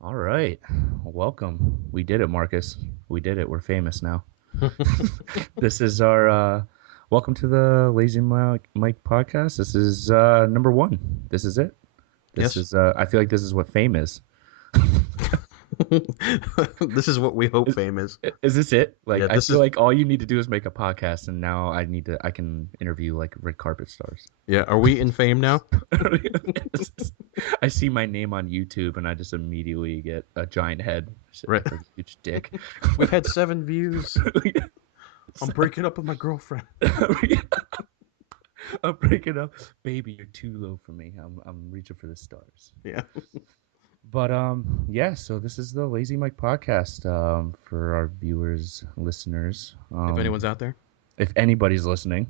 All right. Welcome. We did it, Marcus. We did it. We're famous now. This is our welcome to the Lazy Mike podcast. This is number one. This is it. This Yes. is I feel like this is what fame is. This is what we hope Is, fame is. is this it? Like Yeah, I this feel is like all you need to do is make a podcast and now I can interview like red carpet stars. yeah. Are we in fame now? I see my name on YouTube and I just immediately get a giant head, Right. a huge dick. We've had 7 views. I'm breaking up with my girlfriend. I'm breaking up, baby. You're too low for me. I'm reaching for the stars. Yeah. But yeah. So this is the Lazy Mike podcast for our viewers, listeners. If anyone's out there. If anybody's listening,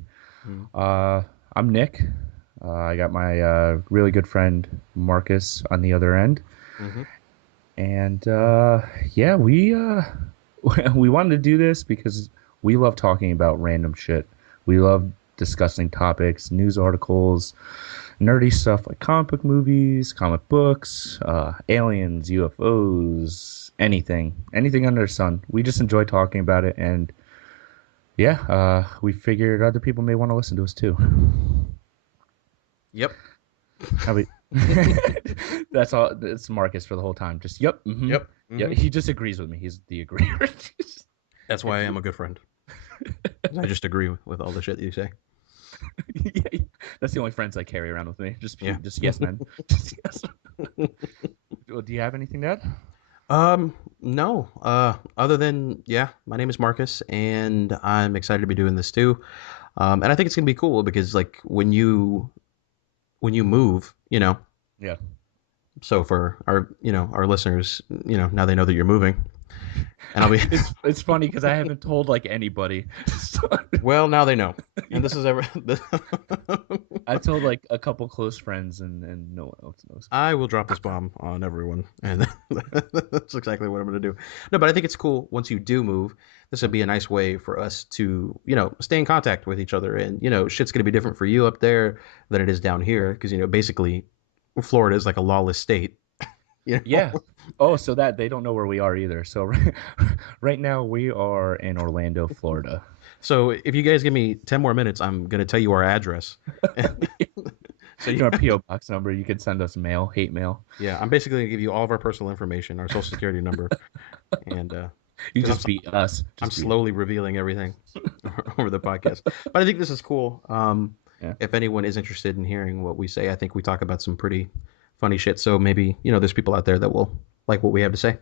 Mm. uh, I'm Nick. I got my really good friend Marcus on the other end, Mm-hmm. and yeah, we we wanted to do this because we love talking about random shit. We love discussing topics, news articles, nerdy stuff like comic book movies, comic books, aliens, UFOs, anything under the sun. We just enjoy talking about it, and yeah, we figured other people may want to listen to us too. Yep. How we? That's all. It's Marcus for the whole time. Just yep, Yep. yeah. Mm-hmm. He just agrees with me. He's the agreeer. That's why I am a good friend. I just agree with all the shit that you say. Yeah, that's the only friends I carry around with me. Yeah. Just yes, man. Just yes. Well, do you have anything to add? No. Other than my name is Marcus, and I'm excited to be doing this too. And I think it's gonna be cool because like when you move, Yeah. so for our listeners, now they know that you're moving, and I'll be It's funny because I haven't told like anybody. So, well, now they know, and this is ever. I told like a couple close friends and no one else knows. I will drop this bomb on everyone, and that's exactly what I'm going to do. No, but I think it's cool once you do move. This would be a nice way for us to, stay in contact with each other, and shit's going to be different for you up there than it is down here, because basically, Florida is like a lawless state. You Yeah. know? Oh, so that they don't know where we are either. So right now we are in Orlando, Florida. So if you guys give me 10 more minutes, I'm going to tell you our address. So Our PO box number. You can send us mail, hate mail. yeah, I'm basically gonna give you all of our personal information, our social security number, and You because just beat us. I'm Just beat. slowly revealing everything over the podcast. But I think this is cool. Yeah. If anyone is interested in hearing what we say, I think we talk about some pretty funny shit. So maybe there's people out there that will like what we have to say.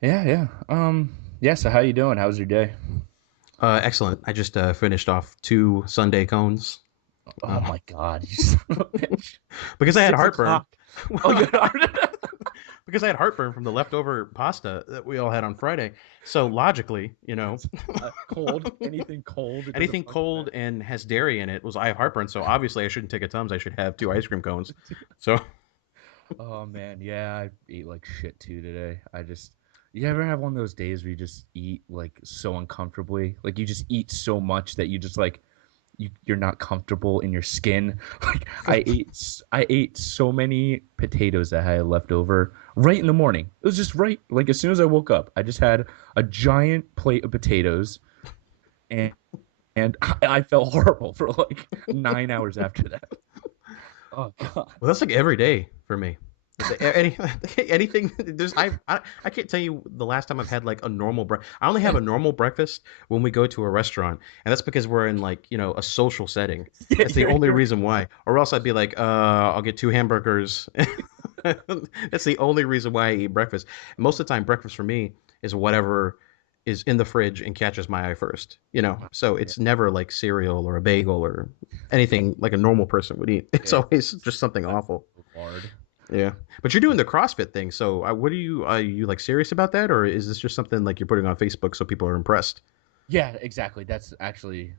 Yeah, yeah. Yeah, so how you doing? How's your day? Excellent. I just finished off 2 Sunday cones Oh uh, my God, you son of a bitch. because I had heartburn. 6 o'clock. Oh, you got Because I had heartburn from the leftover pasta that we all had on Friday. So logically, cold. Anything cold. It doesn't anything fucking cold and has dairy in it was I have heartburn. So obviously I shouldn't take a Tums. I should have 2 ice cream cones. So matter. Oh man, yeah, I ate like shit too today. You ever have one of those days where you just eat like so uncomfortably? Like you just eat so much that you just like you're not comfortable in your skin. Like I ate so many potatoes that I had left over right in the morning. It was just right like as soon as I woke up, I just had a giant plate of potatoes and I felt horrible for like 9 hours after that. Oh God. well, that's like every day for me. Any, anything I can't tell you the last time I've had like a normal I only have a normal breakfast when we go to a restaurant, and that's because we're in like a social setting. Yeah, That's the only reason why. Or else I'd be like, I'll get 2 hamburgers. That's the only reason why I eat breakfast. Most of the time, breakfast for me is whatever is in the fridge and catches my eye first. So yeah, it's never like cereal or a bagel or anything like a normal person would eat. It's yeah. always just something That's awful. hard. Yeah, but you're doing the CrossFit thing. So, what are you like serious about that, or is this just something like you're putting on Facebook so people are impressed? Yeah, exactly. That's actually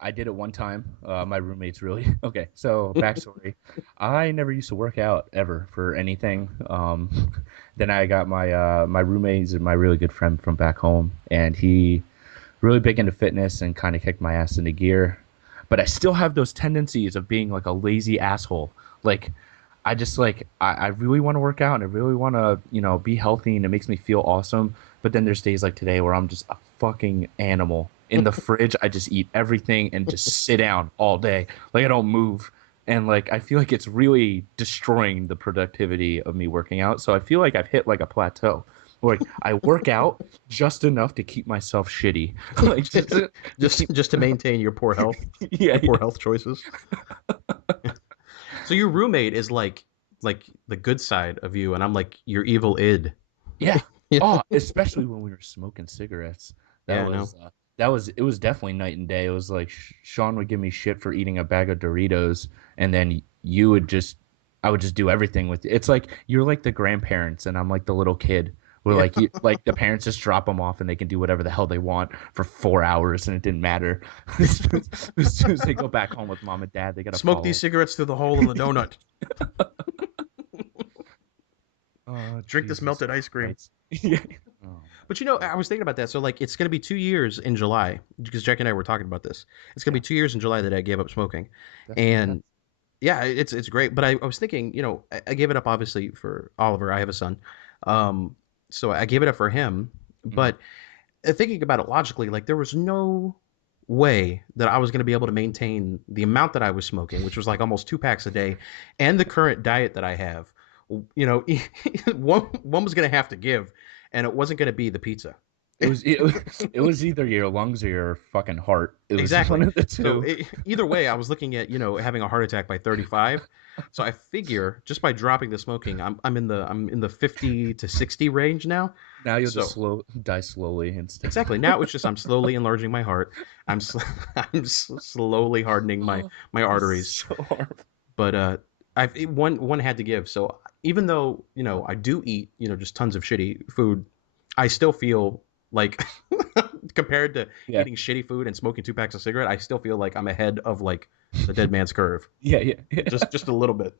I did it one time. My roommates really okay. So backstory: I never used to work out ever for anything. Then I got my roommates and my really good friend from back home, and he really big into fitness and kind of kicked my ass into gear. But I still have those tendencies of being like a lazy asshole. Like I just like I really want to work out and I really want to, be healthy and it makes me feel awesome. But then there's days like today where I'm just a fucking animal. In the fridge, I just eat everything and just sit down all day. Like I don't move. And like I feel like it's really destroying the productivity of me working out. So I feel like I've hit like a plateau. Like I work out just enough to keep myself shitty. Like just keep Just to maintain yeah, your poor yeah. health choices. So your roommate is like the good side of you, and I'm like your evil id. Yeah. Yeah, Oh, especially when we were smoking cigarettes. That yeah, I know. was it was definitely night and day. It was like Sean would give me shit for eating a bag of Doritos, and then you would just I would just do everything with it. It's like you're like the grandparents, and I'm like the little kid. Where Yeah. like the parents just drop them off and they can do whatever the hell they want for 4 hours and it didn't matter. As soon as they go back home with mom and dad, they gotta Smoke these follow. cigarettes through the hole in the donut. Oh Drink this Jesus melted ice cream. Christ! Yeah. Oh But my I God. was thinking about that. So like, it's gonna be 2 years in July because Jack and I were talking about this. It's gonna be Yeah, 2 years in July that I gave up smoking, that's and fantastic. yeah, it's great. But I was thinking, I gave it up obviously for Oliver. I have a son, um, so I gave it up for him. Mhm. But thinking about it logically, like there was no way that I was going to be able to maintain the amount that I was smoking, which was like almost 2 packs a day, and the current diet that I have. You know, one was going to have to give, and it wasn't going to be the pizza. It was either your lungs or your fucking heart. It was one Exactly. of the So two. either way, I was looking at having a heart attack by 35. So I figure just by dropping the smoking, I'm in the 50 to 60 range now. Now you'll just So die slowly instead. exactly, now it's just I'm slowly enlarging my heart. I'm slowly hardening Oh, my this is arteries. so horrible. But one had to give. So even though I do eat just tons of shitty food, I still feel like compared to Yeah, eating shitty food and smoking 2 packs of cigarette, I still feel like I'm ahead of like the dead man's curve, yeah, yeah, yeah. just a little bit.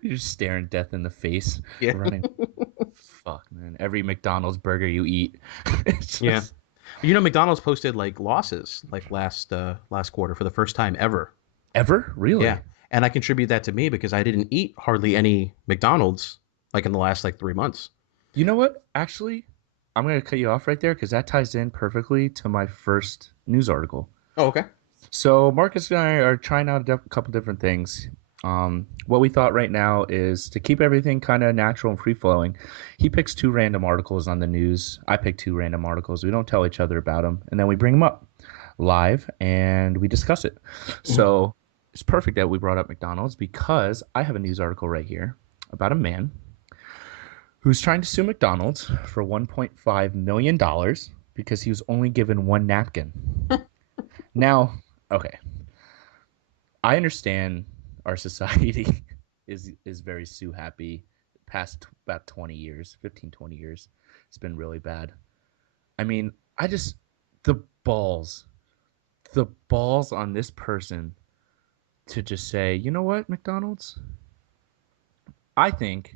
You're just staring death in the face, Yeah, running. Fuck, man. Every McDonald's burger you eat, it's yeah. just McDonald's posted like losses like last quarter for the first time ever. ever Yeah, really. and I contribute that to me because I didn't eat hardly any McDonald's like in the last like 3 months. You know what? Actually, I'm gonna cut you off right there because that ties in perfectly to my first news article. Oh, okay. So Marcus and I are trying out a couple different things. What we thought right now is to keep everything kind of natural and free flowing. He picks two random articles on the news. I pick two random articles. We don't tell each other about them, and then we bring them up live and we discuss it. Mhm. So it's perfect that we brought up McDonald's because I have a news article right here about a man who's trying to sue McDonald's for $1.5 million dollars because he was only given one napkin. Now, okay, I understand our society is very Sue happy. Past about 20 years, 15, 20 years, it's been really bad. I mean, I just the balls, the balls on this person to just say, you know what, McDonald's, I think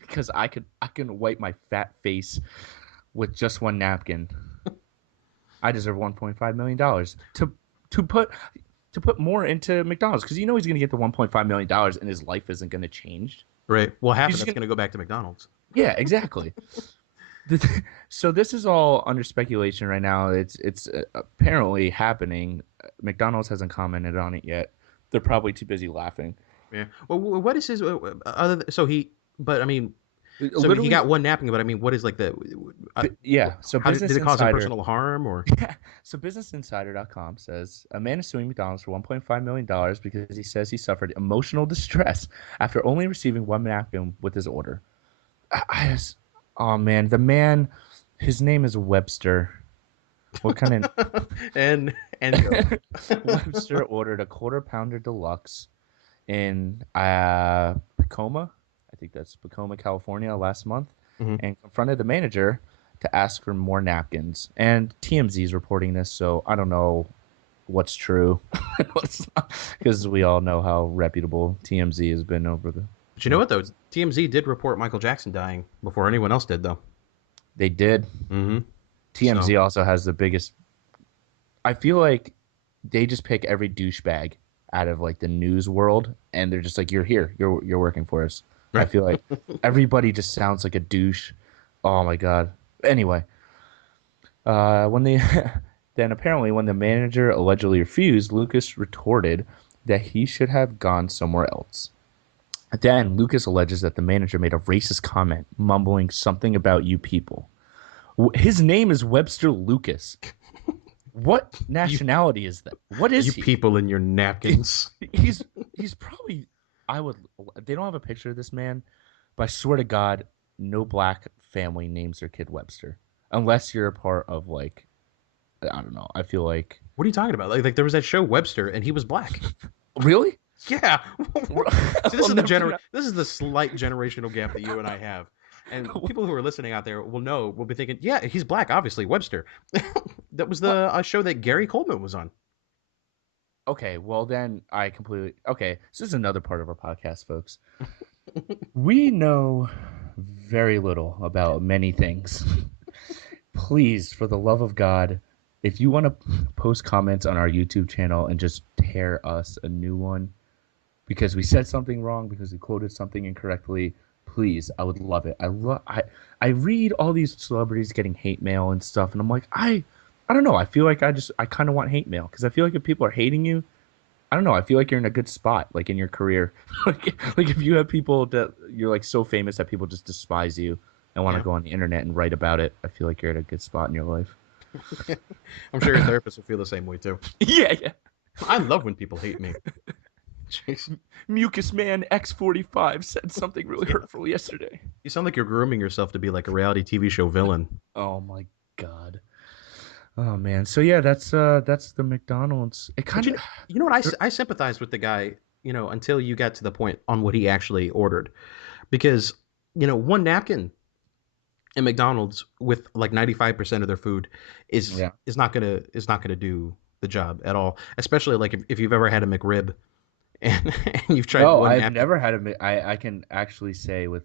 because I can wipe my fat face with just one napkin, I deserve $1.5 million to put to put more into McDonald's because he's going to get the $1.5 million and his life isn't going to change. Right. Well, half He's of just that's going going to go back to McDonald's. yeah, exactly. So this is all under speculation right now. It's apparently happening. McDonald's hasn't commented on it yet. They're probably too busy laughing. Yeah. Well, what is his other? So he, but I mean, so I mean, he Literally, got one napkin, but I mean, what is like the? yeah. So How did Business it cause him Insider personal harm or? Yeah. So BusinessInsider.com says a man is suing McDonald's for $1.5 million because he says he suffered emotional distress after only receiving one napkin with his order. I just, oh man, the man, his name is Webster. What kind of and go. Webster ordered a quarter pounder deluxe in Tacoma, I think that's Tacoma, California, last month, Hmm. and confronted the manager to ask for more napkins. And TMZ is reporting this, so I don't know what's true, because we all know how reputable TMZ has been over the. But you know what though? TMZ did report Michael Jackson dying before anyone else did though. They did. Hmm. So TMZ also has the biggest. I feel like they just pick every douchebag out of like the news world, and they're just like, "You're here. You're working for us." I Right. feel like everybody just sounds like a douche. Oh my god. Anyway, when they then apparently when the manager allegedly refused, Lucas retorted that he should have gone somewhere else. Then Lucas alleges that the manager made a racist comment, mumbling something about you people. His name is Webster Lucas. What You, nationality is that? What is you he? people in your napkins. He's he's probably I would they don't have a picture of this man, but I swear to God, no black family names their kid Webster. Unless you're a part of like I don't know. I feel like What are you talking about? Like there was that show Webster, and he was black. really? Yeah. See, this I'll is never know. this is the slight generational gap that you and I have. And people who are listening out there will be thinking, yeah, he's black, obviously, Webster. That was What? the show that Gary Coleman was on. Okay, well then I completely okay. So this is another part of our podcast, folks. We know very little about many things. Please, for the love of God, if you want to post comments on our YouTube channel and just tear us a new one because we said something wrong, because we quoted something incorrectly, please, I would love it. I read all these celebrities getting hate mail and stuff, and I'm like, I don't know. I feel like I kind of want hate mail because I feel like if people are hating you, I don't know. I feel like you're in a good spot, like in your career. like if you have people that you're like so famous that people just despise you and want to Yeah. go on the internet and write about it, I feel like you're at a good spot in your life. I'm sure your therapist will feel the same way too. Yeah, yeah. I love when people hate me. Jeez. Mucus Man X45 said something really hurtful yesterday. You sound like you're grooming yourself to be like a reality TV show villain. Oh my god. Oh man. So yeah, that's the McDonald's. It But kind of you know what? I sympathize with the guy, until you got to the point on what he actually ordered. Because, one napkin at McDonald's with like 95% of their food is yeah. is not gonna do the job at all. Especially like if you've ever had a McRib and you've tried No, one I've napkin. never had I can actually say with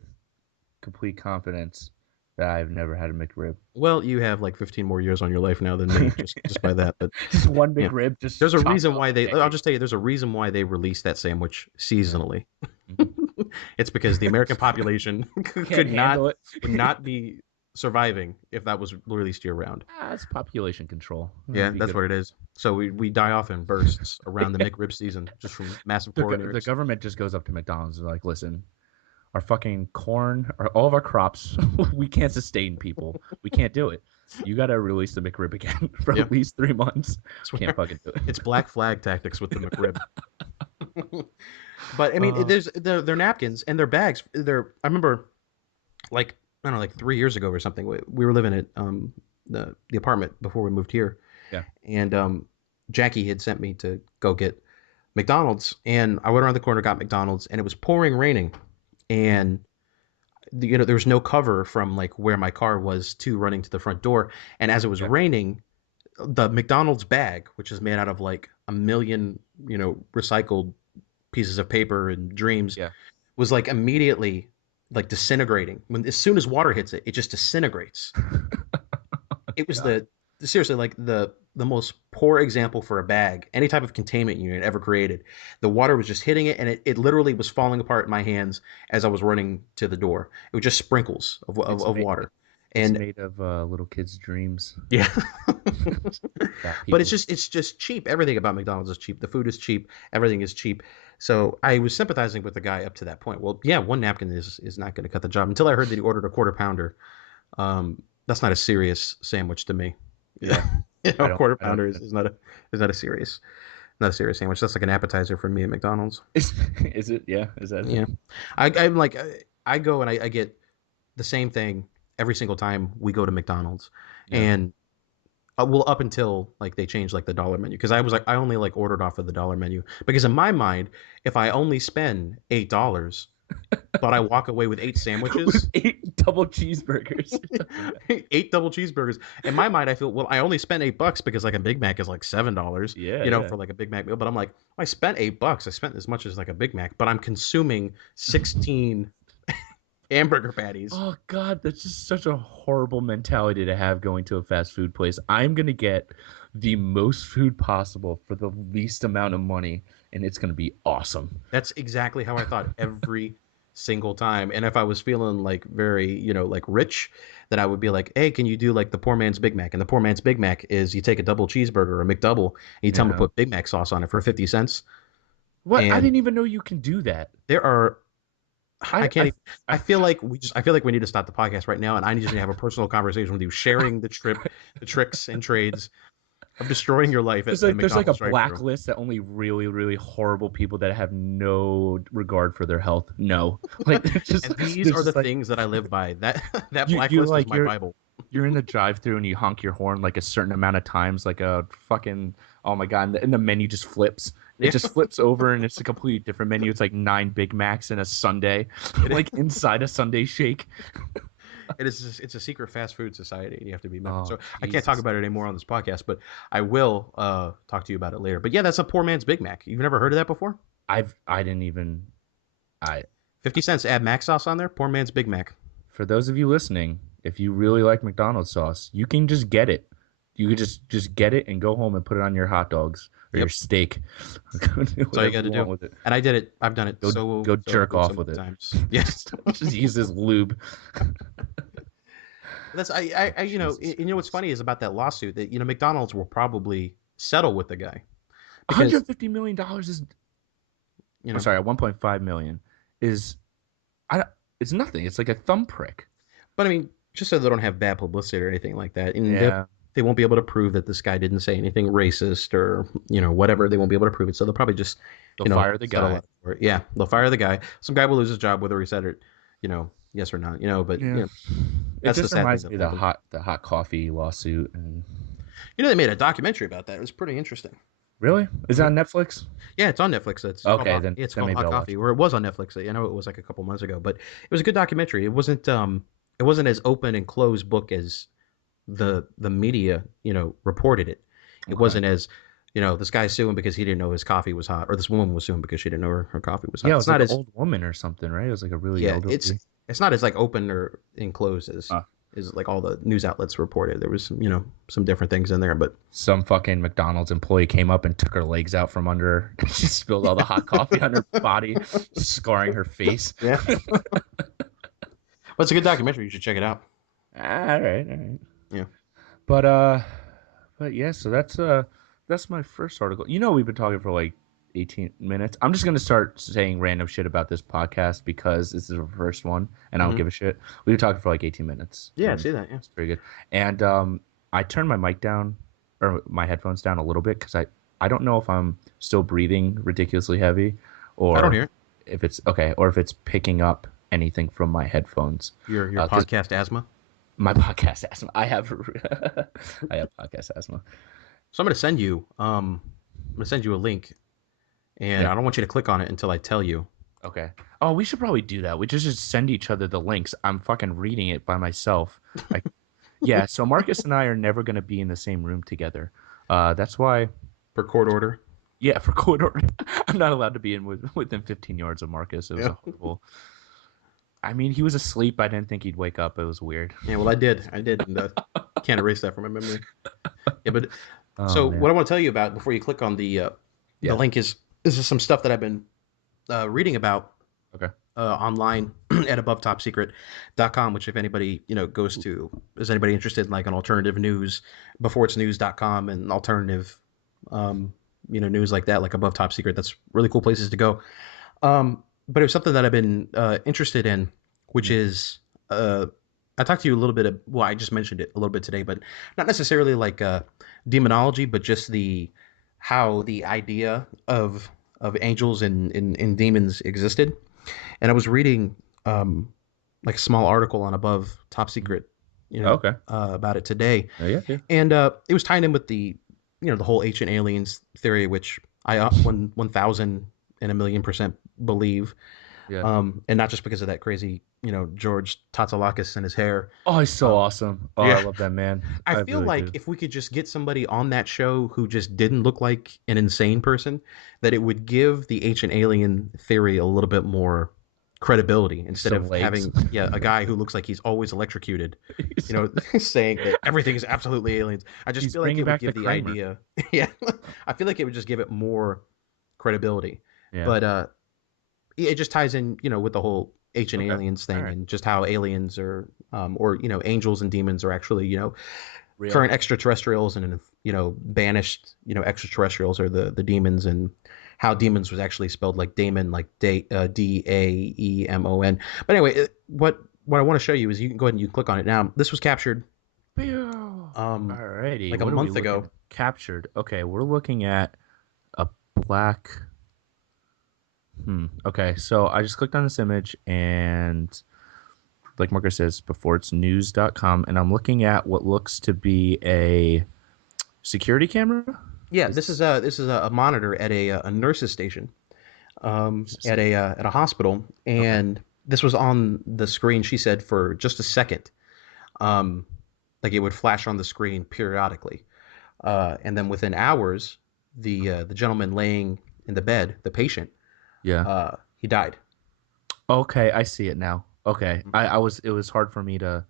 complete confidence that I've never had a McRib. Well, you have like 15 more years on your life now than me, just by that. But Just one yeah, McRib, just there's a chopped reason up why a they. I'll decade. just tell you, there's a reason why they released that sandwich Yeah. seasonally. Mhm. It's because the American population Can't handle it. would not be surviving if that was released year round. It's population control. That'd Yeah, be that's good. what it is. So we die off in bursts around the McRib season just from massive The coroners. government just goes up to McDonald's and like, listen, our fucking corn, all of our crops, we can't sustain people. We can't do it. You got to release the McRib again for Yeah, at least 3 months. I Can't swear. fucking do It's it. black flag tactics with the McRib. But I mean, Uh, their napkins and their bags. I remember like I don't know, like 3 years ago or something. We were living at the apartment before we moved here, yeah, and Jackie had sent me to go get McDonald's, and I went around the corner, got McDonald's, and it was pouring raining, and there was no cover from like where my car was to running to the front door, and as it was yeah, raining, the McDonald's bag, which is made out of like a million recycled pieces of paper and dreams, yeah. was like immediately like disintegrating. When as soon as water hits it, it just disintegrates. It was God. the seriously like the most poor example for a bag, any type of containment unit ever created. The water was just hitting it, and it literally was falling apart in my hands as I was running to the door. It was just sprinkles It's of made. water, It's and made of little kids' dreams. yeah. Fat But people. it's just cheap. Everything about McDonald's is cheap. The food is cheap. Everything is cheap. So I was sympathizing with the guy up to that point. Well, yeah, one napkin is not going to cut the job. Until I heard that he ordered a quarter pounder. That's not a serious sandwich to me. Yeah, A quarter I don't pounder even. is not a serious sandwich. That's like an appetizer for me at McDonald's. Is it? Yeah, is that? Yeah, I'm like I go and I get the same thing every single time we go to McDonald's, Yeah. and well, up until like they changed like the dollar menu, because I was like I only like ordered off of the dollar menu, because in my mind, if I only spend $8, but I walk away with eight With sandwiches, 8 double cheeseburgers. eight double cheeseburgers. In my mind, I feel, well, I only spent $8 because like a Big Mac is like $7, Yeah, yeah. for like a Big Mac meal. But I'm like, I spent $8. I spent as much as like a Big Mac, but I'm consuming 16 hamburger patties. Oh God, that's just such a horrible mentality to have going to a fast food place. I'm gonna get the most food possible for the least amount of money. and it's gonna be awesome. That's exactly how I thought every single time. And if I was feeling like very, like rich, then I would be like, hey, can you do like the poor man's Big Mac? And the poor man's Big Mac is you take a double cheeseburger or a McDouble and you tell them to Yeah. put Big Mac sauce on it for 50 cents. What? I And didn't even know you can do that. there are, I I can't I even, I I feel like we need to stop the podcast right now. And I need you to have a personal conversation with you, sharing the tricks and trades of destroying your life at the there's like a McDonald's drive-thru. blacklist that only really really horrible people that have no regard for their health know. Like And these there's are the just like things that I live by. That you're blacklist is like my Bible. you're in the drive-through and you honk your horn like a certain amount of times, like a fucking oh my god, and the menu just flips. It Yeah. just flips over and it's a completely different menu. It's like 9 Big Macs and a sundae, It is. like inside a sundae shake. It's a secret fast food society, and you have to be a member. Oh So I can't talk Jesus! about it anymore on this podcast, but I will talk to you about it later. But yeah, that's a poor man's Big Mac. You've never heard of that before? I didn't even I 50 cents, add mac sauce on there. Poor man's Big Mac. for those of you listening, if you really like McDonald's sauce, you can just get it. You could just get it and go home and put it on your hot dogs or your Yep, steak. that's all you got to do. With it. And I did it. I've done it Go so go so jerk so off many with it. times. Yes, Just use this lube. that's I Jesus and what's Christ. funny is about that lawsuit that McDonald's will probably settle with the guy because $150 million is you I'm know, sorry, 1.5 million is I don't- it's nothing. It's like a thumbprick. but I mean, just so they don't have bad publicity or anything like that, and Yeah. they won't be able to prove that this guy didn't say anything racist or whatever. They won't be able to prove it, so they'll probably just They'll fire the settle guy. out for it. Yeah, they'll fire the guy. Some guy will lose his job whether he said it, yes or not. But Yeah. It that's the just sad thing reminds that me of happened. the hot coffee lawsuit and They made a documentary about that. It was pretty interesting. really? Is that on Netflix? Yeah, it's on Netflix. Okay, then It's then called maybe Hot I'll watch Coffee, it. or it was on Netflix. I know it was like a couple months ago, but it was a good documentary. It wasn't as open and closed book as the media reported it. It Okay. wasn't as this guy's suing because he didn't know his coffee was hot, or this woman was suing because she didn't know her coffee was hot. Yeah, it It's was like not an as old woman or something, right? It was like a really yeah, it's elderly. it's not as like open or enclosed as Uh, like all the news outlets reported. There was some different things in there, but some fucking McDonald's employee came up and took her legs out from under her. She spilled all the hot coffee on her body, scarring her face. yeah, but it's a good documentary. You should check it out. All right, all right. Yeah. But but yeah, so that's my first article. We've been talking for like 18 minutes. I'm just gonna start saying random shit about this podcast because this is our first one, and I don't Mhm. give a shit. We've been talking for like 18 minutes. Yeah, I see that. Yeah. It's pretty good. And I turned my mic down or my headphones down a little bit because I don't know if I'm still breathing ridiculously heavy I don't or hear it. if it's okay or if it's picking up anything from my headphones. Your 'Cause podcast asthma. my podcast asthma. I have I have podcast asthma. So I'm gonna send you a link, and Yeah. I don't want you to click on it until I tell you. Okay. Oh, we should probably do that. We just send each other the links. I'm fucking reading it by myself. I, yeah. So Marcus and I are never gonna be in the same room together. That's why. For court order. Yeah, for court order. I'm not allowed to be within 15 yards of Marcus. It was Yeah. horrible. I mean, he was asleep. I didn't think he'd wake up. It was weird. Yeah, well, I did, and can't erase that from my memory. Yeah, but Oh, so man. what I want to tell you about before you click on the Yeah. link is this is some stuff that I've been reading about Okay. online at abovetopsecret.com, which if anybody goes to, is anybody interested in like an alternative news, beforeitsnews.com and alternative news like that, like Above Top Secret, that's really cool places to go. But it was something that I've been interested in, which is I talked to you a little bit well, I just mentioned it a little bit today, but not necessarily like demonology, but just how the idea of angels and demons existed. And I was reading like a small article on Above Top Secret, Okay. about it today, Yeah. Yeah. and it was tying in with the the whole ancient aliens theory, which I 1,000 and a million percent believe, Yeah. and not just because of that crazy George Tatsalakis and his hair. Oh, he's so awesome. Oh, Yeah. I love that man. I feel really like do. if we could just get somebody on that show who just didn't look like an insane person, that it would give the ancient alien theory a little bit more credibility instead Some of legs. having a guy who looks like he's always electrocuted, saying that everything is absolutely aliens. I just He's feel like bringing it would back give the the Kramer. idea. Yeah, I feel like it would just give it more credibility. Yeah. But it just ties in, with the whole ancient Okay. aliens All thing right. and just how aliens are, or angels and demons are actually, Real. current extraterrestrials, and banished, extraterrestrials are the demons, and how demons was actually spelled like Damon, like Daemon. But anyway, what I want to show you is, you can go ahead and you click on it now. This was captured Pew! um Alrighty, like a what are we month looking ago. at? Captured. Okay, we're looking at a black. Okay, so I just clicked on this image and, like Marcus says before, it's news.com, and I'm looking at what looks to be a security camera. Yeah, Is this is this a monitor at a nurse's station, at a hospital, okay? and this was on the screen. She said for just a second, um, like it would flash on the screen periodically, and then within hours, the gentleman laying in the bed, the patient, Yeah. he died. Okay, I see it now. Okay. Mhm. I was it was hard for me to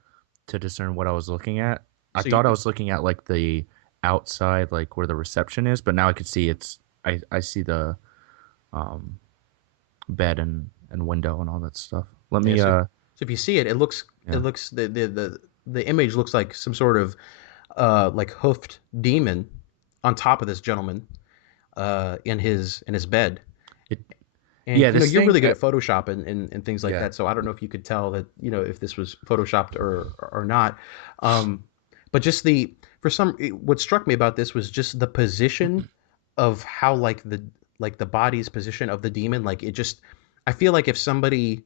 discern what I was looking at. I So you thought I could, was looking at like the outside, like where the reception is, but now I could see I see the um bed and window and all that stuff. Let yeah. me So if you see it, it yeah. looks the image looks like some sort of like hoofed demon on top of this gentleman, in his bed. It And yeah, this you're really thing good at Photoshop and things like yeah. that. So I don't know if you could tell that, if this was photoshopped or not. Um, but just the for some what struck me about this was just the position of how, like the body's position of the demon. Like it just, I feel like if somebody,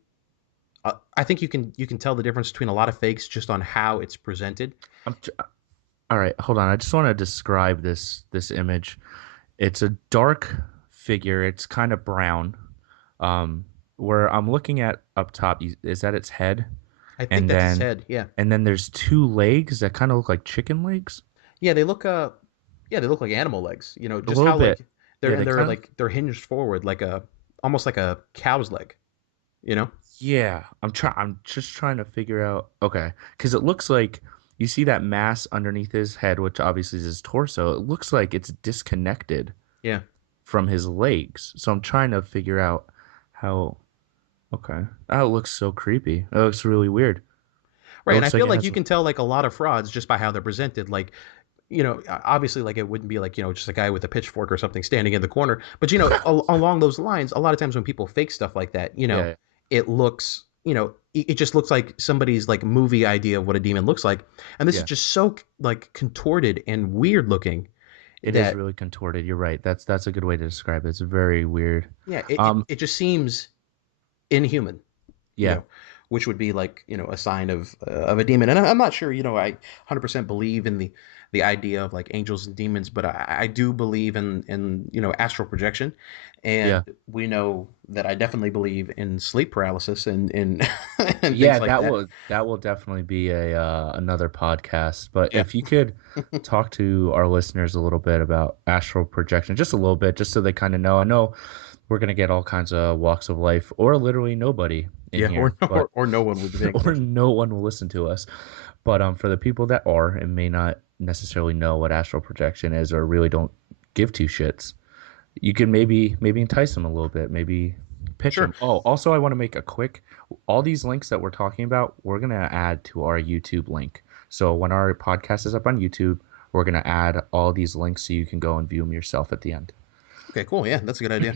I think you can tell the difference between a lot of fakes just on how it's presented. I'm tr- all right, hold on. I just want to describe this image. It's a dark figure. It's kind of brown. Um where I'm looking at up top, is that its head? I think And that's his then head. Yeah, there's two legs that kind of look like chicken legs. yeah. They look like animal legs. A Just little how bit. like Yeah, they they're kind of like they're hinged forward, like almost like a cow's leg. You know? yeah. I'm just trying to figure out okay, cuz it looks like you see that mass underneath his head, which obviously is his torso. It looks like it's disconnected Yeah. from his legs. So I'm trying to figure out how okay. That looks so creepy. That looks really weird. It Right. And I looks like feel it like has you can tell like a lot of frauds just by how they're presented. Like, obviously, like it wouldn't be like, just a guy with a pitchfork or something standing in the corner. But, along those lines, a lot of times when people fake stuff like that, yeah, it looks, it just looks like somebody's like movie idea of what a demon looks like. And this is yeah. just so like contorted and weird looking It is that, really contorted. You're right. That's a good way to describe it. It's very weird. yeah, Um, it just seems inhuman, you yeah, know, which would be like, a sign of a demon. And I'm not sure, I 100% believe in the idea of like angels and demons, but I do believe in astral projection, and yeah, we know that I definitely believe in sleep paralysis and and things yeah. like that. That will definitely be a another podcast. But Yeah, if you could talk to our listeners a little bit about astral projection, just a little bit, just so they kind of know. I know we're gonna get all kinds of walks of life, or literally nobody in yeah, here, but or no one would be paying or attention. no one will listen to us. But for the people that are and may not necessarily know what astral projection is, or really don't give two shits, you can maybe entice them a little bit, maybe pitch Sure. them. Oh, also I want to make a quick, all these links that we're talking about, we're going to add to our YouTube link. So when our podcast is up on YouTube, we're going to add all these links so you can go and view them yourself at the end. Okay, cool. Yeah, that's a good idea.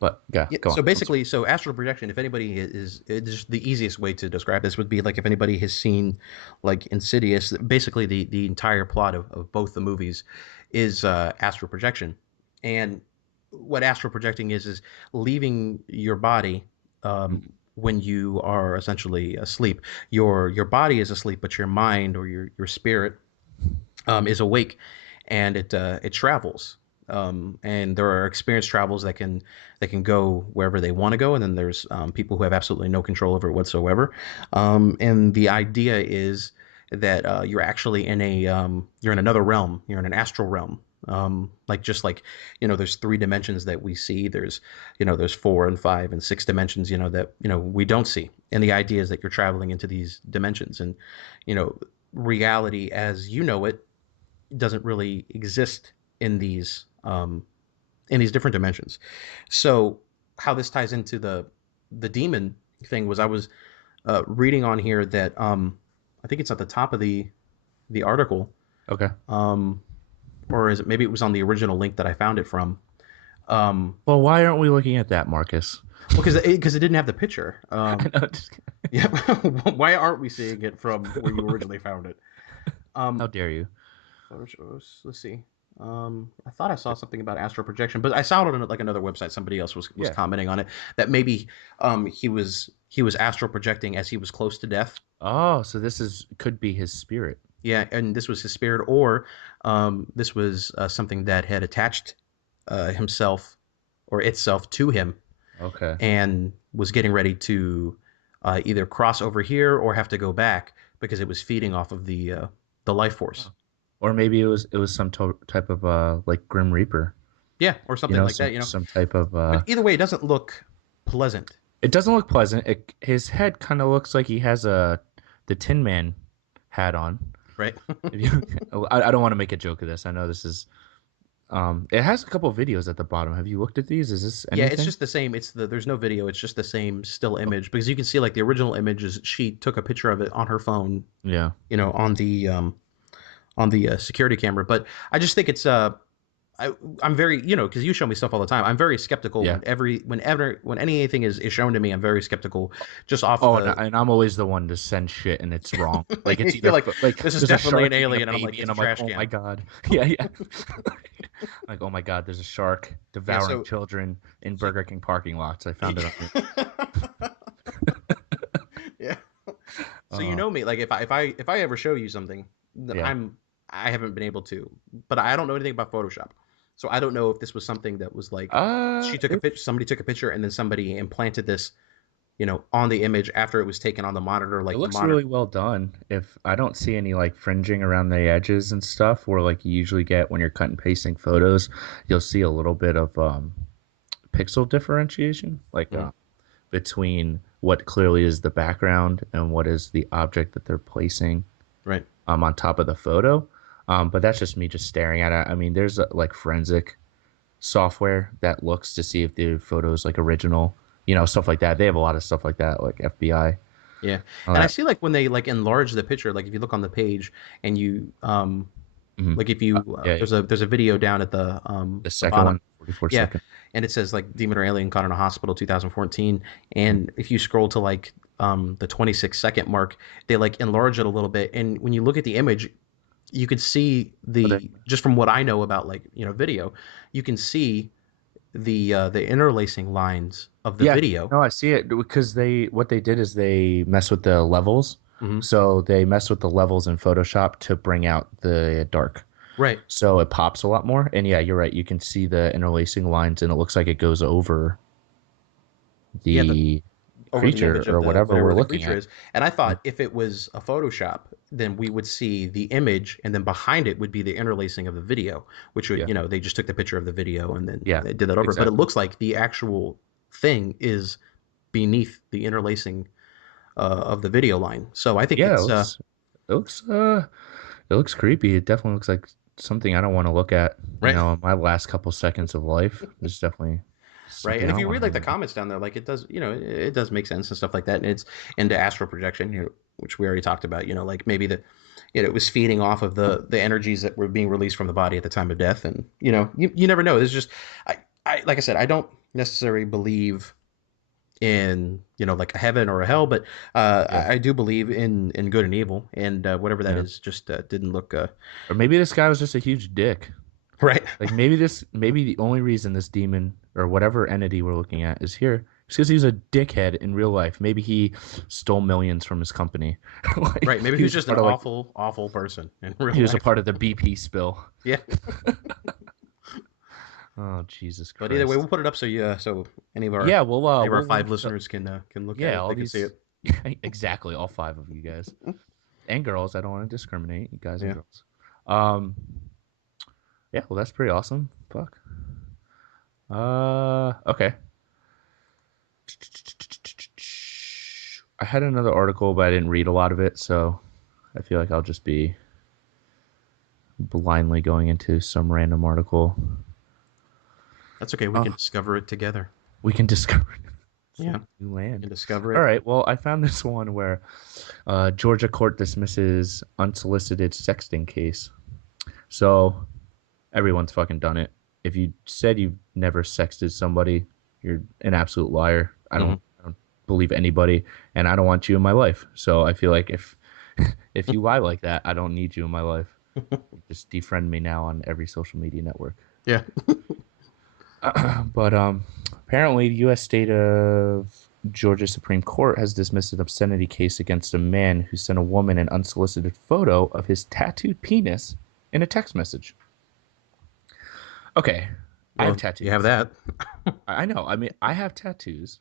But yeah, Yeah, go on. so I'm sorry. basically, so astral projection, if anybody it's the easiest way to describe this would be like if anybody has seen like Insidious, basically the entire plot of both the movies is astral projection. And what astral projecting is leaving your body, when you are essentially asleep. Your body is asleep, but your mind or your spirit, is awake, and it travels. And there are experienced travels that can go wherever they want to go, and then there's people who have absolutely no control over it whatsoever. And the idea is that you're actually you're in another realm. You're in an astral realm. Like just like there's three dimensions that we see. There's four and five and six dimensions. That we don't see. And the idea is that you're traveling into these dimensions, and you know reality as you know it doesn't really exist in these in these different dimensions. So how this ties into the demon thing was I was reading on here that I think it's at the top of the article, Okay. um, or is it maybe it was on the original link that I found it from. Um, Well, why aren't we looking at that, Marcus? well, because it didn't have the picture. I know. Just kidding. Yeah, why aren't we seeing it from where you originally found it? How Um, dare you? let's see. I thought I saw something about astral projection, but I saw it on like another website. Somebody else was Yeah. commenting on it that maybe he was astral projecting as he was close to death. Oh, so this is could be his spirit. Yeah, and this was his spirit, or this was something that had attached himself or itself to him Okay. and was getting ready to either cross over here or have to go back because it was feeding off of the life force. Oh. Or maybe it was some type of like Grim Reaper. Yeah, or You something know, like some that. some type of But either way, it doesn't look pleasant, It doesn't look pleasant. His head kind of looks like he has the Tin Man hat on. right? If you, I don't want to make a joke of this. I know this is. It has a couple of videos at the bottom. Have you looked at these? Is this Yeah, it's anything? just the same. There's no video. It's just the same still image because you can see like the original image is she took a picture of it on her phone, Yeah. on the security camera. But I just think it's I'm very, because you show me stuff all the time. I'm very skeptical Yeah. when anything is shown to me. I'm very skeptical, just off Oh, the. and I'm always the one to send shit, and it's wrong. Like it's You're either like, like this is there's a definitely shark an eating a alien, and I'm like, baby, it's and a I'm like, trash oh my can. god, yeah, yeah. Like, oh my god, there's a shark Yeah, devouring so children in so Burger King parking lots. I found it on here. yeah. So you Uh, know me, like if I ever show you something, yeah. I haven't been able to, but I don't know anything about Photoshop, so I don't know if this was something that was like she took a It picture, somebody took a picture, and then somebody implanted this, on the image after it was taken on the monitor, it like the looks monitor. really well done. If I don't see any like fringing around the edges and stuff, where like you usually get when you're cut and pasting photos, you'll see a little bit of pixel differentiation, like Mhm. between what clearly is the background and what is the object that they're placing Right. on top of the photo. But that's just me just staring at it. I mean, there's like forensic software that looks to see if the photo is like original, stuff like that. They have a lot of stuff like that, like FBI. Yeah, All and I that. see like when they like enlarge the picture, like if you look on the page and you Mhm. like if you Yeah, yeah. there's a video down at The the second bottom. one, 44 Yeah, second. and it says like demon or alien caught in a hospital 2014, Mhm. and if you scroll to like the 26-second mark, they like enlarge it a little bit, and when you look at the image, you could see Oh, there. the just from what I know about like video, you can see the interlacing lines of the Yeah, video. no, I see it because what they did is they mess with the levels. Hmm. So they mess with the levels in Photoshop to bring out the dark. Right. So it pops a lot more. And yeah, you're right. You can see the interlacing lines, and it looks like it goes over Yeah, the over the creature image of or the whatever we're whatever the looking creature at. is. And I Yeah. thought if it was a Photoshop, then we would see the image, and then behind it would be the interlacing of the video, which would, Yeah. they just took the picture of the video and then Yeah. they did that over. But it Exactly. looks like the actual thing is beneath the interlacing of the video line. So I think Yeah. it's It looks, it looks creepy. It definitely looks like something I don't want to look at, right, in my last couple seconds of life. It's definitely right. something And I if don't you want read to like the remember. comments down there, like it does, it does make sense and stuff like that. And it's into astral projection, which we already talked about. Like maybe it was feeding off of the energies that were being released from the body at the time of death, and you never know. There's just I like I said, I don't necessarily believe in like a heaven or a hell, but Yeah. I do believe in good and evil, and whatever that Yeah. is just didn't look Or maybe this guy was just a huge dick. right. Like maybe the only reason this demon or whatever entity we're looking at is here is because he's a dickhead in real life. Maybe he stole millions from his company. Like Right, maybe he he was was a just an part of like awful awful person in real he was a life. part of the BP spill. Yeah, Oh Jesus but either way, we'll Christ. put it up so so any of our Yeah, any of our we'll five link listeners can look at yeah, it. all They can see these it. exactly all five of you guys and girls. I don't want to discriminate, you guys and Yeah. girls. Um, yeah, well that's pretty awesome. Fuck. Okay. I had another article, but I didn't read a lot of it, so I feel like I'll just be blindly going into some random article. That's okay. We can Oh, discover it together. we can discover Yeah, some new we can land. discover All it. right. Well, I found this one where Georgia court dismisses unsolicited sexting case. So everyone's fucking done it. If you said you've never sexted somebody, you're an absolute liar. Hmm. I don't believe anybody, and I don't want you in my life. So I feel like if if you lie like that, I don't need you in my life. Just defriend me now on every social media network. Yeah. But apparently, the U.S. state of Georgia Supreme Court has dismissed an obscenity case against a man who sent a woman an unsolicited photo of his tattooed penis in a text message. Okay, I have Well, you have tattoos. that. I know. I mean, I have tattoos.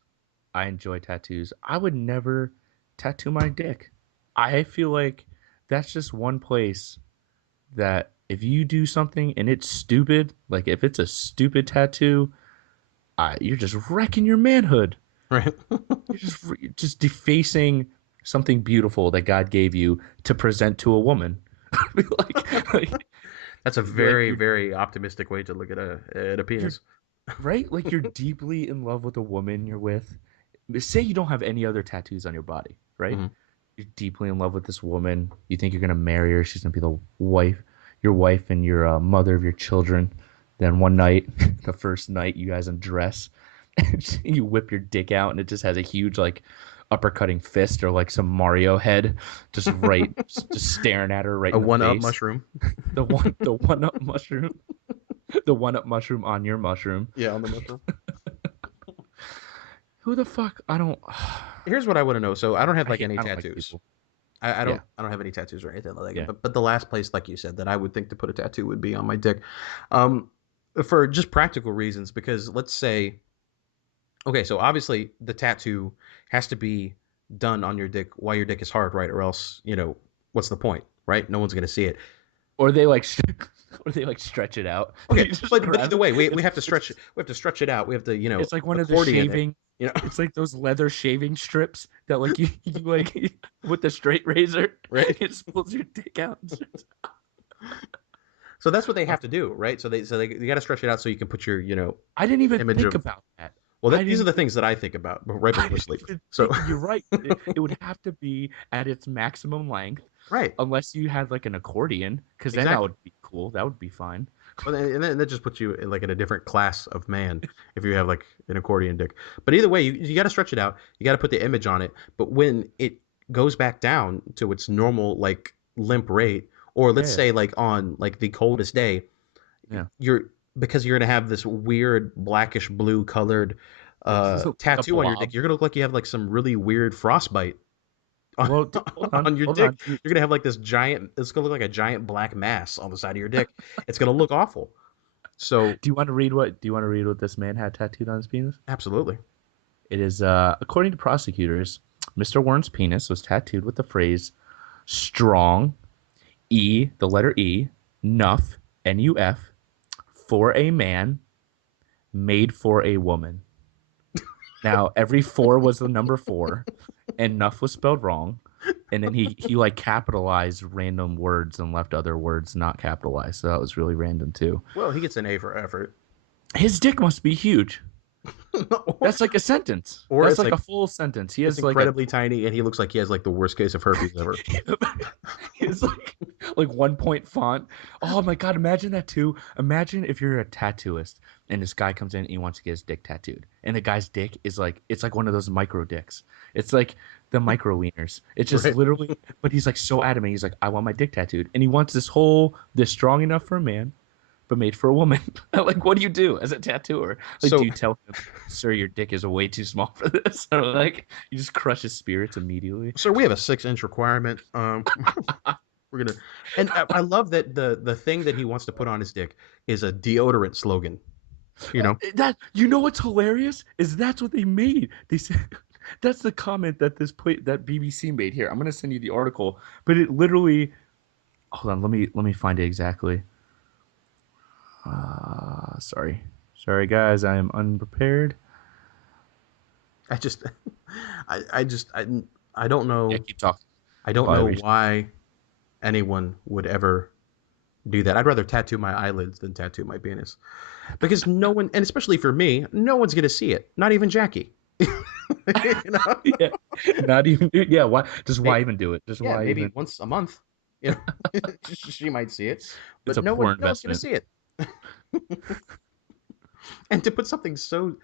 I enjoy tattoos. I would never tattoo my dick. I feel like that's just one place that if you do something and it's stupid, like if it's a stupid tattoo, you're just wrecking your manhood. Right. You're just defacing something beautiful that God gave you to present to a woman. That's a Like very, very optimistic way to look at a you're penis. right. Like you're deeply in love with a woman you're with. Say you don't have any other tattoos on your body, right? Hmm. You're deeply in love with this woman. You think you're gonna marry her. She's gonna be the wife, your wife, and your mother of your children. Then one night, the first night, you guys undress, and you whip your dick out, and it just has a huge like uppercutting fist or like some Mario head, just staring at her right A in the one-up face. mushroom. The one up mushroom, the one up mushroom on your mushroom. Yeah, on the mushroom. Who the fuck? I don't. Here's what I want to know. So I don't have like any I don't like tattoos. people. I Yeah, don't I don't have any tattoos or anything like that. yeah. But the last place, like you said, that I would think to put a tattoo would be on my dick, um, for just practical reasons. Because let's say, okay, so obviously the tattoo has to be done on your dick while your dick is hard, right? Or else, what's the point, right? No one's gonna see it. Or they like, or they like stretch it out. Okay, You just but grab either it. way, we It's have to stretch it. We have to stretch it out. We have to, it's like one of the accordion it. shaving. You know, It's like those leather shaving strips that like you like with the straight razor. right? It just pulls your dick out. So that's what they Oh, have to do, right? So they you got to stretch it out so you can put your, I didn't even image think of. about that. Well, I these are didn't the even. things that I think about right I before didn't sleep. even So, think. You're right. It would have to be at its maximum length, right, unless you had like an accordion, because then that exactly. would be cool. That would be fine. Well, and then that just puts you in, like in a different class of man if you have like an accordion dick. But either way, you got to stretch it out. You got to put the image on it. But when it goes back down to its normal like limp rate, or let's Yeah, say like on like the coldest day, yeah. you're because you're gonna have this weird blackish blue colored Like a tattoo on your dick. blob. You're gonna look like you have like some really weird frostbite on, Well, hold on, on your hold dick. on. You're gonna have like this giant. It's gonna look like a giant black mass on the side of your dick. It's gonna look awful. So Do you want to read what? Do you want to read what this man had tattooed on his penis? absolutely. It is, according to prosecutors, Mr. Warren's penis was tattooed with the phrase "strong," the letter E, nuff, N-U-F, for a man, made for a woman. Now, every four was the number four, and nuff was spelled wrong. And then he like capitalized random words and left other words not capitalized. So that was really random too. Well, he gets an A for effort. His dick must be huge. or, That's like a sentence. or That's it's like like a full sentence. He it's has like a incredibly tiny, and he looks like he has like the worst case of herpes ever. It's like 1 point font. Oh my god, imagine that too. Imagine if you're a tattooist and this guy comes in and he wants to get his dick tattooed. And the guy's dick is like it's like one of those micro dicks. It's like the micro wieners. It's just Right. literally but he's like so adamant. He's like, I want my dick tattooed. And he wants this strong enough for a man, but made for a woman. Like, what do you do as a tattooer? Like, do So you tell him, sir, your dick is way too small for this? Or like you just crush his spirits immediately? so we have a 6 inch requirement. We're gonna, and I love that the thing that he wants to put on his dick is a deodorant slogan. You know, That you know what's hilarious is that's what they made. They said that's the comment that that BBC made here. I'm gonna send you the article, but it literally. Hold on, let me find it exactly. Sorry guys, I am unprepared. I just, I just, I don't Yeah, know, keep talking I don't while I know reach. why anyone would ever do that. I'd rather tattoo my eyelids than tattoo my penis because no one, and especially for me, no one's gonna see it. Not even Jackie. You know, Yeah, not even. Yeah, why? Just why May- even do it? Just yeah, why maybe even? once a month. You know, she might see it, It's but a poor no one's gonna investment. see it. And to put something so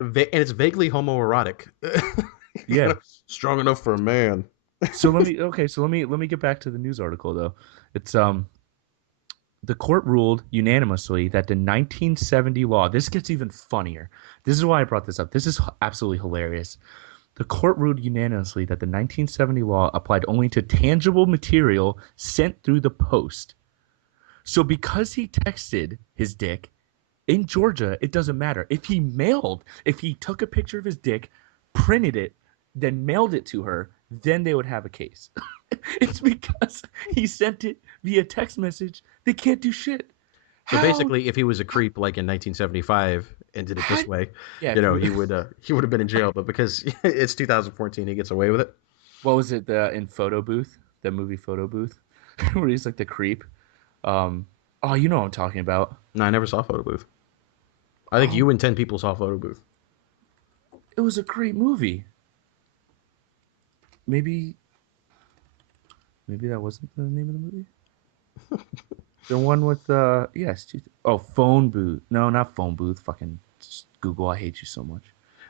and it's vaguely homoerotic, you Yeah. know, strong enough for a man. So let me get back to the news article though. It's the court ruled unanimously that the 1970 law. This gets even funnier. This is why I brought this up. This is absolutely hilarious. The court ruled unanimously that the 1970 law applied only to tangible material sent through the post. So because he texted his dick in Georgia, it doesn't matter. If he took a picture of his dick, printed it, then mailed it to her, then they would have a case. It's because he sent it via text message. They can't do shit. So How? basically, if he was a creep like in 1975 and did it How? this way, Yeah. you know, he would have been in jail. But because it's 2014, he gets away with it. What was it? The in Photo Booth, the movie Photo Booth, where he's like the creep. Um. Oh, you know what I'm talking about. No, I never saw Photo Booth. I think Oh, you and 10 people saw Photo Booth. it was a great movie. Maybe, maybe that wasn't the name of the movie. The one with yes. Oh, phone booth. No, not phone booth. Fucking Google. I hate you so much.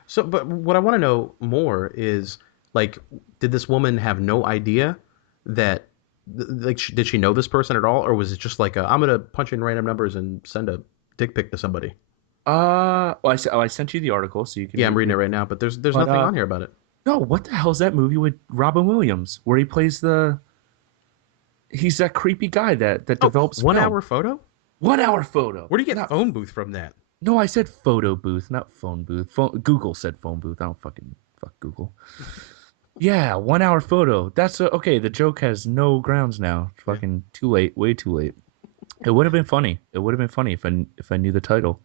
So, but what I want to know more is like, did this woman have no idea that, like, did she know this person at all, or was it just like, I'm gonna punch in random numbers and send a dick pic to somebody? Well, I sent you the article so you can Yeah, I'm read. reading it right now, but there's But nothing on here about it. no, what the hell's that movie with Robin Williams where he plays the? He's that creepy guy that Oh, develops one film. hour photo? 1 hour photo. Where do you get Not phone booth from that? no, I said photo booth, not phone booth. Google said phone booth. I don't fucking fuck Google. Yeah, 1 hour photo. That's okay. The joke has no grounds now. It's Yeah. fucking too late. Way too late. It would have been funny. It would have been funny if I knew the title.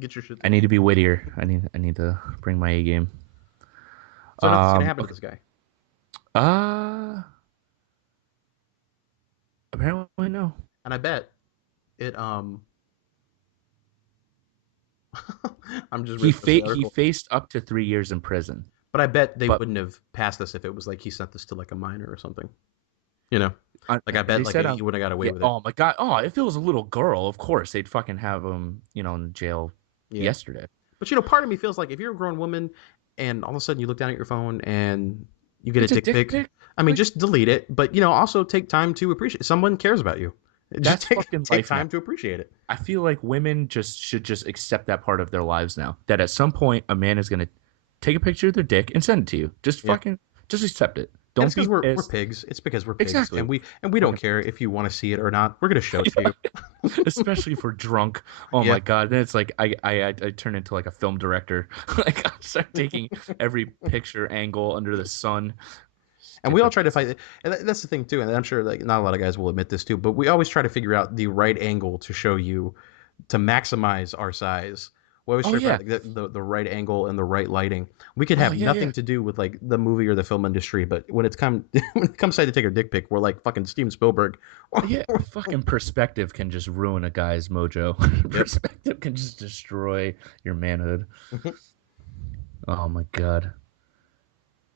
Get your shit I need together. to be wittier. I need to bring my A game. So nothing's gonna happen to Okay. this guy. Uh apparently no. And I bet it I'm just He reading this he article. faced up to 3 years in prison. But I bet they But wouldn't have passed this if it was like he sent this to like a minor or something. You know? Like I bet they like said he wouldn't have got away yeah. with it. Oh my god. Oh, if it was a little girl, of course they'd fucking have him, in jail Yeah. yesterday. But part of me feels like if you're a grown woman and all of a sudden you look down at your phone and you get a It's a dick dick pic, pic. I mean Like just delete it, but also take time to appreciate someone cares about you. Just that's fucking take life now. time to appreciate it. I feel like women should just accept that part of their lives now. That at some point a man is gonna take a picture of their dick and send it to you. Yeah. Just accept it. And Don't it's because be we're pissed. pigs. It's because we're pigs, Exactly. and we don't Fucking care if you want to see it or not. We're gonna show it to you. especially if we're drunk. Oh Yeah. my god! Then it's like I turn into like a film director. Like I start taking every picture angle under the sun. And Get we all the try to fight, and that's the thing too. And I'm sure like not a lot of guys will admit this too, but we always try to figure out the right angle to show you to maximize our size. We always oh try to find yeah, like the right angle and the right lighting. We could oh have yeah, nothing yeah, to do with like the movie or the film industry, but when it's come when it comes time to take a dick pic, we're like fucking Steven Spielberg. yeah. Fucking perspective can just ruin a guy's mojo. Yep. Perspective can just destroy your manhood. Oh my god.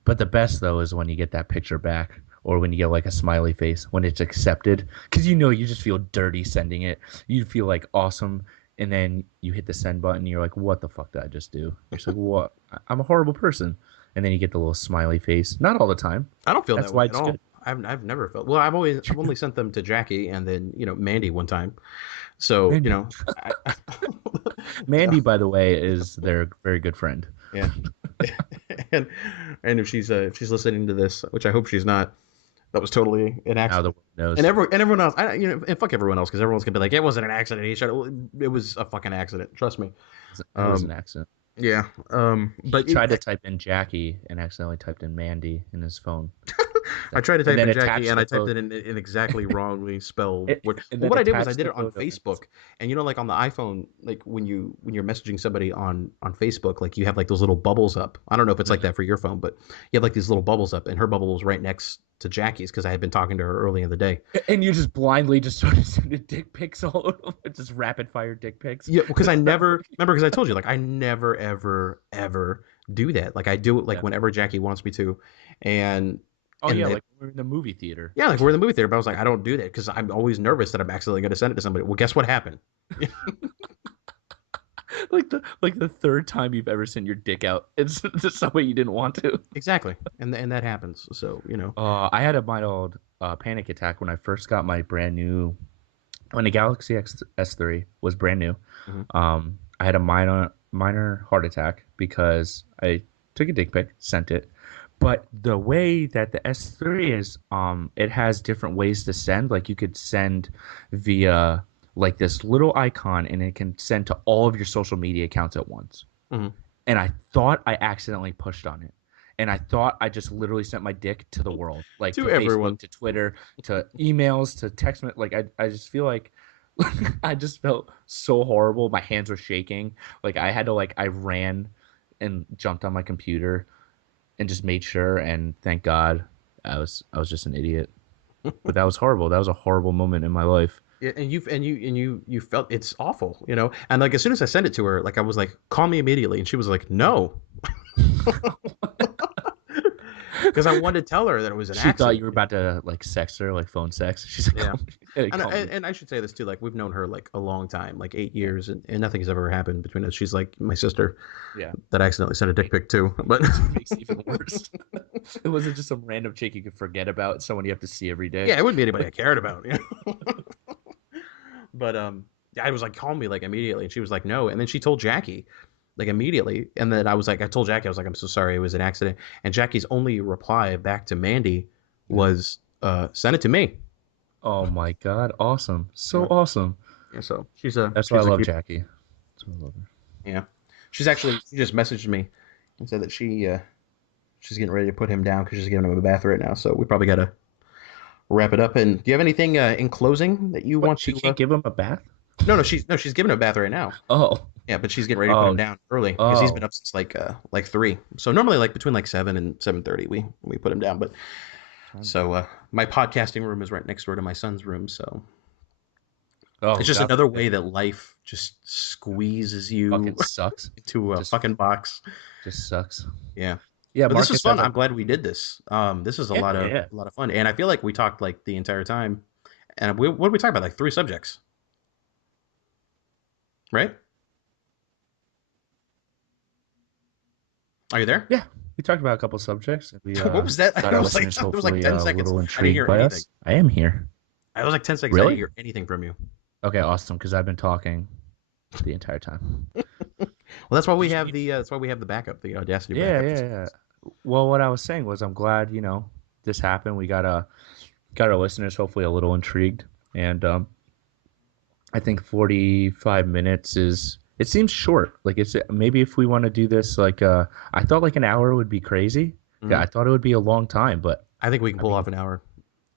But the best though is when you get that picture back or when you get like a smiley face when it's accepted cuz you just feel dirty sending it. You feel like awesome and then you hit the send button and you're like what the fuck did I just do? You're just like what? I'm a horrible person. And then you get the little smiley face. Not all the time. I don't feel that That's way why at it's good. all. I've never felt well. I've only sent them to Jackie and then Mandy one time. So Mandy. so, Mandy by the way is their very good friend. yeah. and if she's listening to this, which I hope she's not, that was totally an Now the accident. world knows. And everyone else, and fuck everyone else because everyone's gonna be like, it wasn't an accident. It was a fucking accident. Trust me. It was Um, an accident. yeah. He tried to type in Jackie and accidentally typed in Mandy in his phone. I tried to And type then in Jackie attached and I the typed photo. it in exactly wrongly spelled. And Well, then what I did was I attached did the it on photo. Facebook, and like on the iPhone, like when you're messaging somebody on Facebook, like you have like those little bubbles up. I don't know if it's like that for your phone, but you have like these little bubbles up, and her bubble was right next to Jackie's because I had been talking to her early in the day. And you just blindly just started sending dick pics all over, just rapid fire dick pics. Yeah, because I never remember because I told you like I never ever do that. Like I do it like Yeah. whenever Jackie wants me to, and Oh and yeah, then, like we're in the movie theater. yeah, like we're in the movie theater, but I was like I don't do that because I'm always nervous that I'm accidentally going to send it to somebody. Well, guess what happened? Like the third time you've ever sent your dick out, it's just somebody you didn't want to. Exactly, and that happens. So I had a mild panic attack when I first got my brand new when the Galaxy S3 was brand new. mhm. I had a minor heart attack because I took a dick pic, sent it. But the way that the S3 is, it has different ways to send. Like you could send via like this little icon, and it can send to all of your social media accounts at once. Mhm. And I thought I accidentally pushed on it. And I thought I just literally sent my dick to the world, like To to Facebook, everyone. to Twitter, to emails, to text. Like I just feel like I just felt so horrible. My hands were shaking. Like I had to I ran and jumped on my computer and just made sure. And thank God, I was just an idiot. But that was horrible. That was a horrible moment in my life. Yeah, and you felt it's awful, And like as soon as I sent it to her, like I was like, "Call me immediately," and she was like, "No," because I wanted to tell her that it was an She thought accident. you were about to sex her, like phone sex. She's like, Yeah. call me. And, Call me. and I should say this too, like we've known her like a long time, like 8 years, and nothing has ever happened between us. She's like my sister Yeah. that I accidentally sent a dick pic to, but Makes it even worse. It wasn't just some random chick you could forget about, someone you have to see every day. yeah, it wouldn't be anybody I cared about, But I was like, call me like immediately, and she was like, no, and then she told Jackie like immediately, and then I told Jackie, I was like, I'm so sorry, it was an accident, and Jackie's only reply back to Mandy was, send it to me. Oh my God. Awesome. So Yeah, awesome. yeah, so she's a That's why I she's a love keep. Jackie. That's why I love her. Yeah, she just messaged me and said that she's getting ready to put him down because she's giving him a bath right now. So we probably gotta wrap it up. And do you have anything in closing that you What? want She to? can't give him a bath? She's giving him a bath right now. Oh. Yeah, but she's getting ready to put him Oh. down early because he's been Oh. up since like 3. So normally like between like 7 and 7:30 we put him down. But so my podcasting room is right next door to my son's room. So Oh, it's just God another way forbid. that life just squeezes you Fucking sucks. into a Just fucking box. just sucks. Yeah. Yeah, But this was Marcus fun. has I'm glad we did this. This is yeah, yeah, yeah. a lot of fun, and I feel like we talked like the entire time. And what did we talk about? Like 3 subjects, right? Are you there? Yeah. We talked about a couple subjects. And we What was that? got It our was like listeners it was like hopefully 10 a seconds. little I didn't intrigued hear by anything. us. I am here. I was like 10 seconds. I didn't Really? hear anything from you. Okay, awesome. Because I've been talking the entire time. Well, that's why we Just have need- the backup, the Audacity Yeah, backup. yeah, yeah. Well, what I was saying was I'm glad this happened. We got our listeners hopefully a little intrigued, and I think 45 minutes is it seems short. Like it's maybe if we want to do this I thought like an hour would be crazy. Yeah, Mhm. I thought it would be a long time, but I think we can I pull mean, off an hour.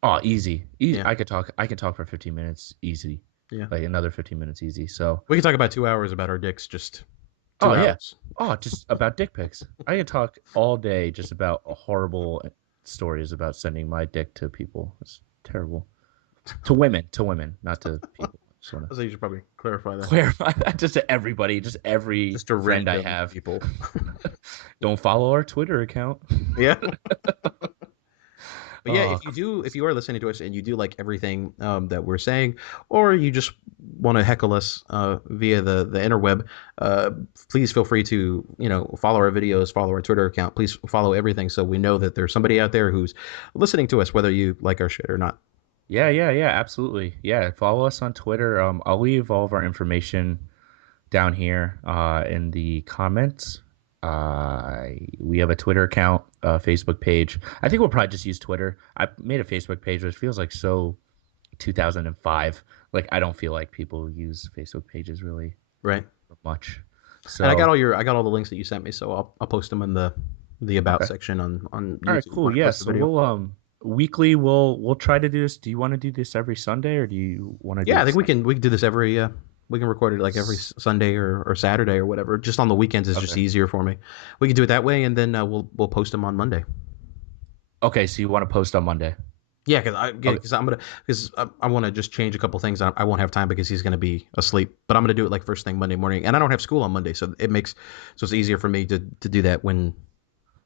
oh, easy. Easy. Yeah, I could talk for 15 minutes easy. yeah. Like another 15 minutes easy. So, We can talk about 2 hours about our dicks. Just oh two yeah. hours. Oh, just about dick pics. I could talk all day just about horrible stories about sending my dick to people. It's terrible. To women, not to people. Just want to So you should probably clarify that. clarify that just to everybody, just every Just to friend I random have. people. Don't follow our Twitter account. Yeah. But yeah, Oh, if you are listening to us and you do like everything that we're saying, or you just want to heckle us via the interweb, please feel free to follow our videos, follow our Twitter account. Please follow everything so we know that there's somebody out there who's listening to us, whether you like our shit or not. yeah, yeah, yeah, absolutely. Yeah, follow us on Twitter. I'll leave all of our information down here in the comments. We have a Twitter account, Facebook page. I think we'll probably just use Twitter. I made a Facebook page, which feels like so 2005. Like I don't feel like people use Facebook pages really Right. much. And So I got all the links that you sent me, so I'll post them in the about okay, section on all right, YouTube cool. when I Yeah, post the so video. weekly we'll try to do this. Do you want to do this every Sunday or do you want to do Yeah, I this? think we can do this every we can record it like every Sunday or Saturday or whatever. Just on the weekends is just Okay. easier for me. We can do it that way, and then we'll post them on Monday. Okay, so you want to post on Monday? Yeah, Okay. because I'm gonna because I want to just change a couple things. I won't have time because he's gonna be asleep. But I'm gonna do it like first thing Monday morning, and I don't have school on Monday, so it's easier for me to do that when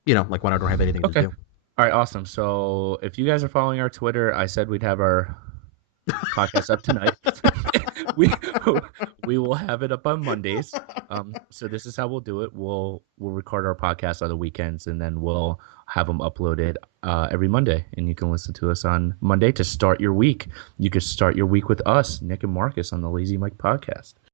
like when I don't have anything to Okay. do. All right, awesome. So if you guys are following our Twitter, I said we'd have our podcast up tonight. we we will have it up on Mondays. So this is how we'll do it. We'll record our podcast on the weekends, and then we'll have them uploaded every Monday, and you can listen to us on Monday to start your week. You can start your week with us, Nick and Marcus, on the Lazy Mike podcast.